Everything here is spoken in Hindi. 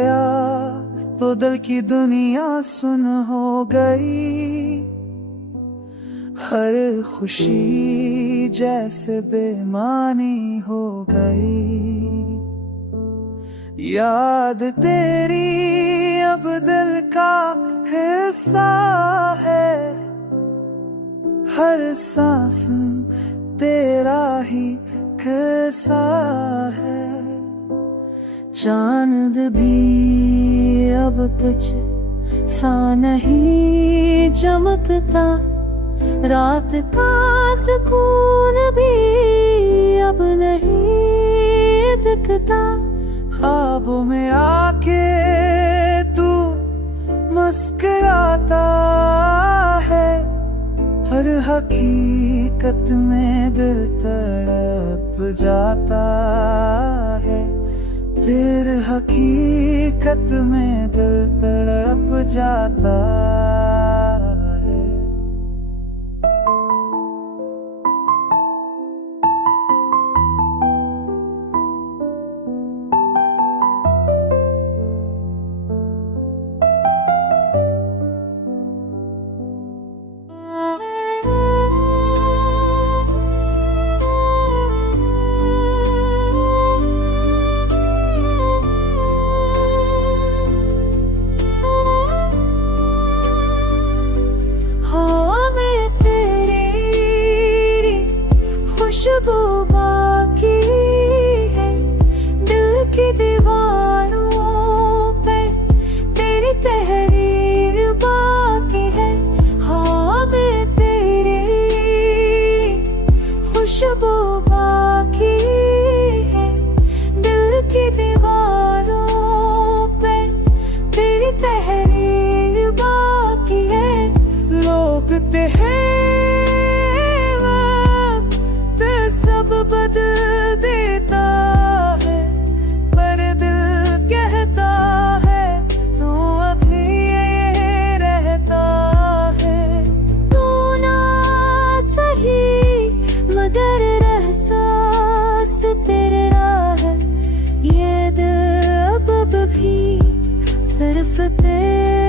गया तो दिल की दुनिया सुन हो गई। हर खुशी जैसे बेमानी हो गई। याद तेरी अब दिल का हिस्सा है। हर सांस तेरा ही किस्सा है। चांद भी अब तुझ सा नहीं चमकता। रात का सुकून भी अब नहीं दिखता। ख्वाबों में आके तू मुस्कुराता है। हर हकीकत में दिल तड़प जाता है। तेरे हकीकत में दिल तड़प जाता है। खुशबू बाकी है दिल की दीवारों पे। तेरी तहरीर बाकी है। हाँ मैं तेरी खुशबू बाकी है दिल की दीवारों पे। तेरी तहरीर बाकी है। लोग हैं सब बदल देता है, पर दिल कहता है तू अभी ये रहता है। तू ना सही मगर एहसास तेरा है। ये दिल अब भी सिर्फ तेरा